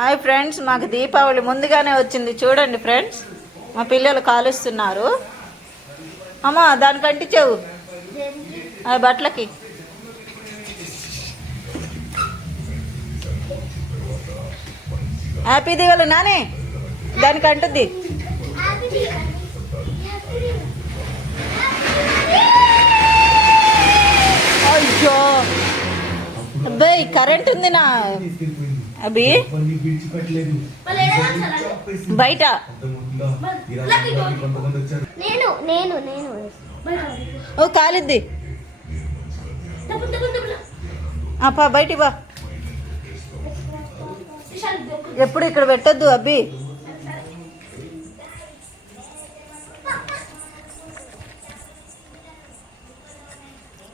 Hi friends, మాకు దీపావళి ముందుగానే వచ్చింది. చూడండి ఫ్రెండ్స్, మా పిల్లలు కాలుస్తున్నారు. అమ్మా దానికి అంటించావు ఆ బట్టలకి. హ్యాపీ దీపావళి నానే, దానికి అంటుంది. అయ్యో అబ్బాయి, కరెంట్ ఉంది నా అభి బయట. ఓ కాలిద్ది అప్ప, బయటి బా. ఎప్పుడు ఇక్కడ పెట్టద్దు అబ్బి.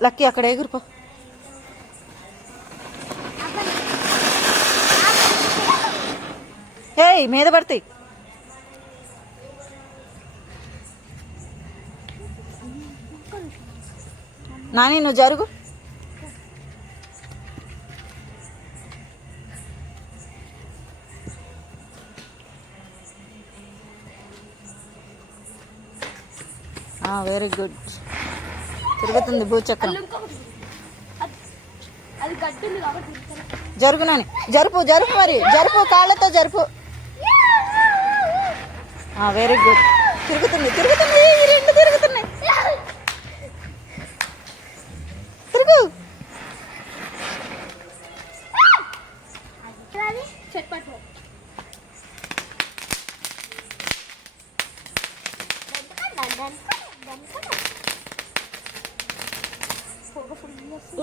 లక్కీ అక్కడ ఎగురుపో. ఏయ్ మీద పడతాయి. నాని నువ్వు జరుగు. Very good. తిరుగుతుంది భూచక్రం. జరుగు నాని, జరుపు జరుపు, మరి జరుపు, కాళ్ళతో జరుపు. Very good. తిరుగుతుంది తిరుగుతుంది, రెండు తిరుగుతున్నాయి. తిరుగు.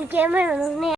ఇంకేమైనా